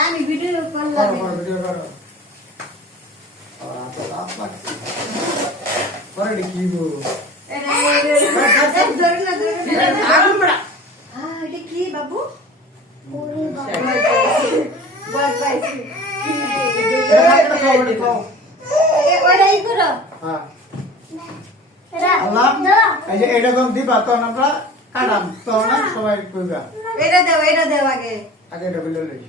আমি ভিডিও করলাম ভিডিও করো পরে কি গো এটা কি বাবু ওটাই করো এরকম দিবা তখন আমরা কাটাম তখন সবাই কইবা এটা দেও আগে আগে এটা বলে লই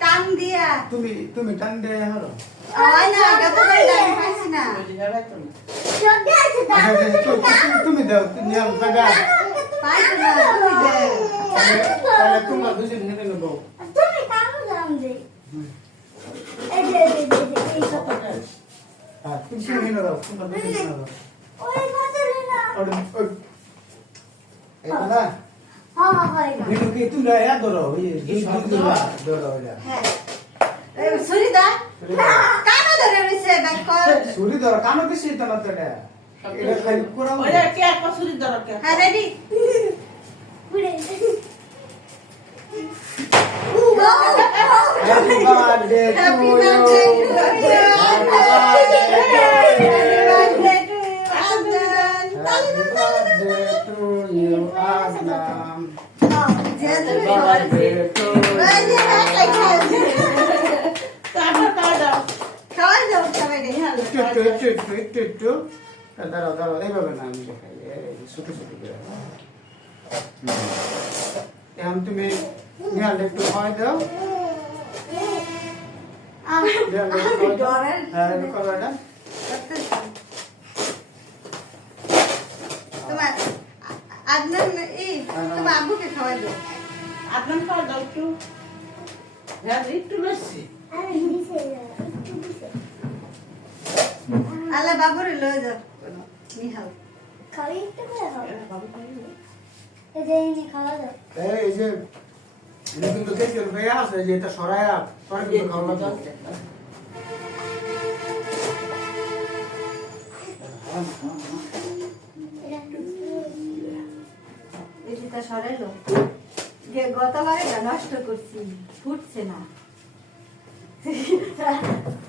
টান দিয়া তুমি টান দে হারো হয় না কত করে জানি পাইছি না তুমি দাও নিয়ম জায়গা পাইছি না তুমি দেও তাহলে তোমার দুজন হেনে নেব তুমি কামু দাম দে এই যে হ্যাঁ তুমি হেনে দাও তোমার দুজন হেনে দাও ওই বদলে না ওই এটা হয় ভিডিও কি তুমি এ ধরো এই ধরো হ্যাঁ ছুরি দা কানো ধরে রইছে ব্যাকর ছুরি ধরো কানো দিছি তো না এটা এটা খাই করা ওরে কে এক ছুরি ধরো কে হ্যাঁ রেডি পুরে happy birthday to you Happy birthday to you, Adnan. Happy birthday to you. দাঁড়াও এইভাবে না আমি দেখাই ছোট ছোট করে এখন তুমি নিয়াল একটু খাওয়াই দাও করো এটা তোমার আদনান তোমার আব্বুকে খাওয়াই দাও আপনার খাওয়া দাও একটু হ্যাঁ একটু বেশি আরে দিছে একটু দিছে আল্লাহ বাবুরে লয়ে যাও নিহাল খালি একটু করে খাও বাবু খাইবে এই যে ইনি খাওয়া দাও এই যে এটা কিন্তু দেখতে ভাইয়া আছে যে এটা সরায়া পরে কিন্তু খাওয়া লাগবে এটা সরাইলো যে গতবারে নষ্ট করছি ফুটছে না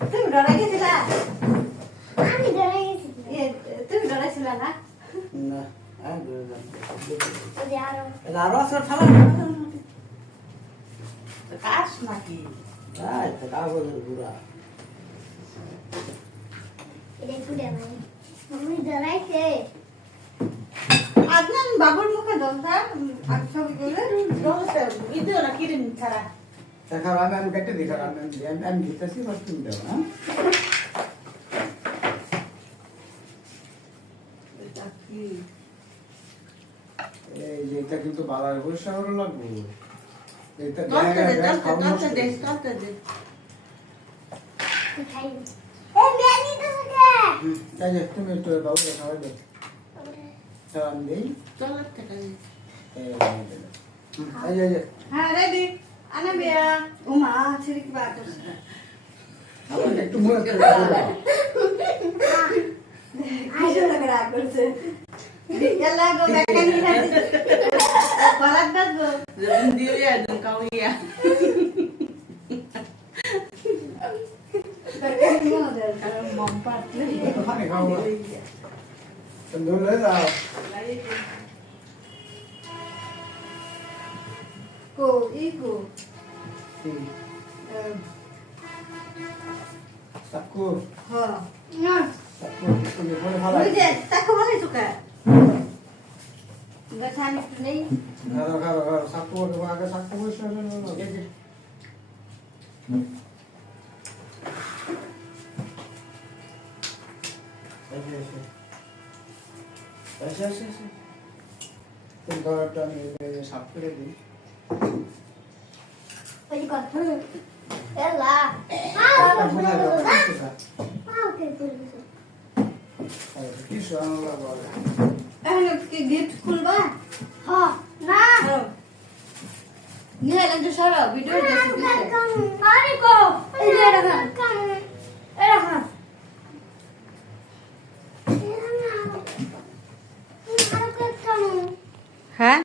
তুমি ডরা গেছিলা আমি ডরে গেছি তুমি ডরাইছিলা না না ওই যে আরো আরো আছে থালা কাশ নাকি এটা পুরে মানে আমি ডরাইছে আদনান বাবুর মুখে দলতা আর ছবি গুলো ভিডিও না কিরিম ছাড়া দেখা আমি কেটে দিই আমি দিতেছি বাস তুমি দাও হ্যাঁ এই যে এটা কিন্তু বালার পয়সা হলো লাগবে এটা কালকে দে খাই এই মেনি তো থাকে এই যে তুমি একটু বাবু খাওয়াই দাও সালাম দেই চল টাকা এই হ্যাঁ রেডি আনা বিয়া উমা ছিরিক বাট আমার একটু মনে করে আইসো লাগে রাগ করছে ইয়ালা গো বেকানি না খরাক দাও দিন দিও ইয়া দিন কাউইয়া বেকানি না দে মম পাটলে পানি খাও সুন্দর লাগে দাও কো ইকো সাকুর হ্যাঁ না সাকুর তুমি বলে ভালো ওই যে তাকে বলে চুকা গাছানি নেই ঘর সাকুর আগে সাকুর এই যে তুমি ঘরটা আমি সাফ করে দিই ওই কথা এলা ওকে পুরে কিছু আনলা বলে এখন কি গিফট খুলবা হ্যাঁ না নিয়ে এলাম তো সারা ভিডিও দেখতে মারি কো এই যে রাখা এই রাখা তুমি হ্যাঁ